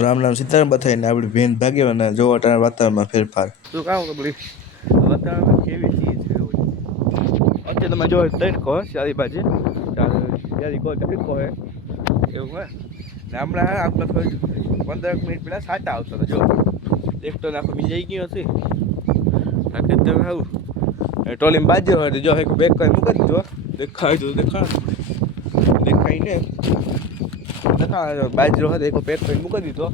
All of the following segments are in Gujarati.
રામ રામ સીતારામ બતાવીને આપણી બેન ભાગ્યો અને જોવા ટાણા વાતાવરણમાં ફેરફાર શું કામ તો બોલી વાતાવરણ કેવી ચીજ છે અત્યારે તમે જો તડકો સારી બાજુ સારી કોઈ તડકો હે એવું હે ને હમણાં આપણે 15 મિનિટ પહેલાં સાટા આવતો હતો જો એક તો આખો બીજાઈ ગયો હતી બાકી તમે આવું ટોલીમાં બાજુ હોય જો એક બેગ કરી મૂકી દીધો દેખાય તો દેખાય ને બાજરો હતો એક પેક કરીને મૂકી દીધો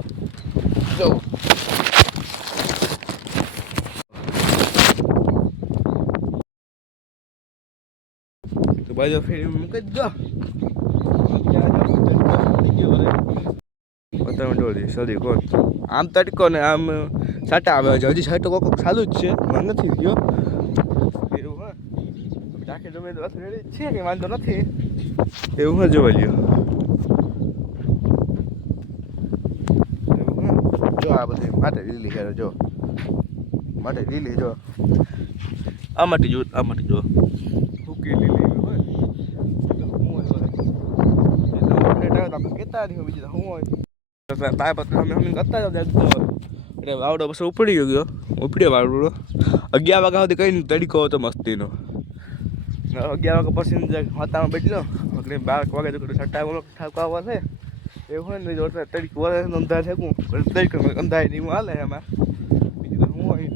જો બાજુ ફેરી મૂકી દીધો સદી કોણ આમ તડકો ને આમ સાટા આવે છે હજી સાટો કોક ચાલુ જ છે મને નથી ગયો એવું હા રાખે તમે રેડી છે કે વાંધો નથી એવું હા જોવા લ્યો જો આ બધી માટે લીલી છે જો માટે લીલી જો આ માટે જો હુકી લીલી હોય કેતા નહીં બીજું હું હોય તાય પત્ર અમે કરતા જાવ એટલે વાવડો પછી ઉપડ્યો વાવડો 11 વાગ્યા સુધી કઈ તડકો હતો મસ્તીનો 11 વાગ્યા પછી વાતાવરણ બદલો એટલે 12 વાગે તો સટ્ટા ઠાકવા છે એવું હોય ને તડકો અંધાર થકું તડકો અંધાર નહીં હાલે એમાં બીજું તો હું હોય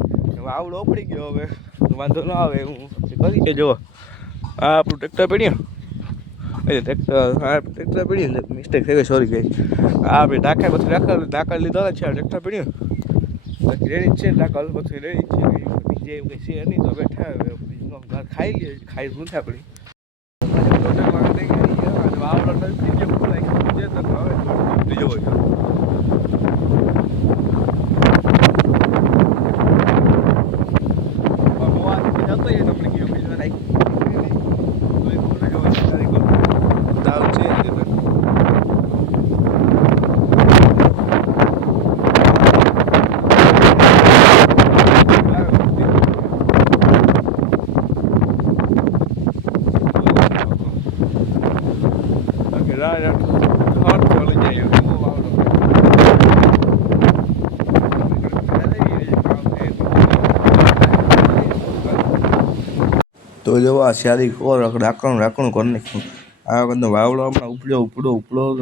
વાવડો ઉપડી ગયો હવે વાંધો ન આવે હું કરી કે જો આ આપણું ટ્રેક્ટર પડ્યું ટ્રેક્ટર પડ્યું મિસ્ટેક થઈ ગઈ સોરી ગઈ આપણે ડાકા પછી ડાકા લીધો છે ટ્રેક્ટર પડ્યું બાકી રેડી છે ડાકા પછી રેડી છે બીજે એવું કંઈ છે નહીં તો બેઠા ખાઈ લઈએ ખાઈ શું થાય પડી વાવડો નથી જે તો હવે બીજો હોય તો જો આ સારી કોર રાખણું કરી નાખ્યું આ વખતનો વાવડો હમણાં ઉપડો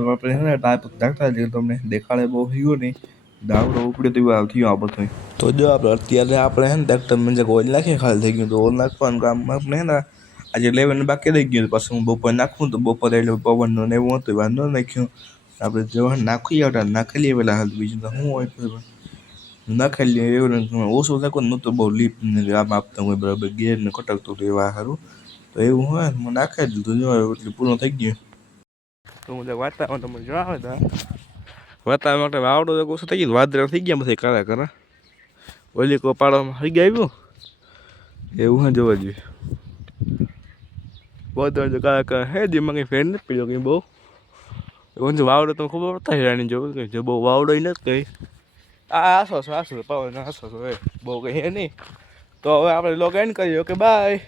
આપણે છે ને ટાઈપ રાખતા જઈએ તમને દેખાડે બહુ થયું નહીં દાવડો ઉપડ્યો તો થયું આ બધું તો જો આપણે અત્યારે આપણે છે ને ટ્રેક્ટર મને ઓઇલ નાખીએ ખાલી થઈ ગયું તો ઓઇલ નાખવાનું કામ આપણે છે ને આજે 11 બાકી રહી ગયું પછી હું બપોરે નાખું તો બપોરે એટલે પવનનું ને એવું હતું વાંધો નાખ્યું આપણે જો નાખી આવતા નાખી લઈએ પેલા હાલ બીજું તો શું હોય નાખી લઈએ એવું ઓછું નાખો નહોતું બહુ લીપ આમ આપતા હોય બરાબર ગેર ને કટકતું હતું એવા સારું તો એવું હોય હું નાખી દીધું જો એટલે પૂરું થઈ ગયું તો હું વાતાવરણ તમને જણાવે તો વાતાવરણ માટે વાવડો ઓછો થઈ ગયો વાદળા થઈ ગયા પછી કરા ઓલી કોપાળામાં થઈ ગયા આવ્યું એવું હા જોવા જોઈએ વાદળ જો કાળા હે જેમાં કંઈ ફેર નથી પીડ્યો કંઈ બહુ એવું વાવડો તો ખબર પડતા હેરાની જોવું કંઈ બહુ વાવડો નથી કંઈ આસો પવન આસો બહુ કંઈ હે નહીં તો હવે આપણે લોગ એન્ડ કરીએ ઓકે બાય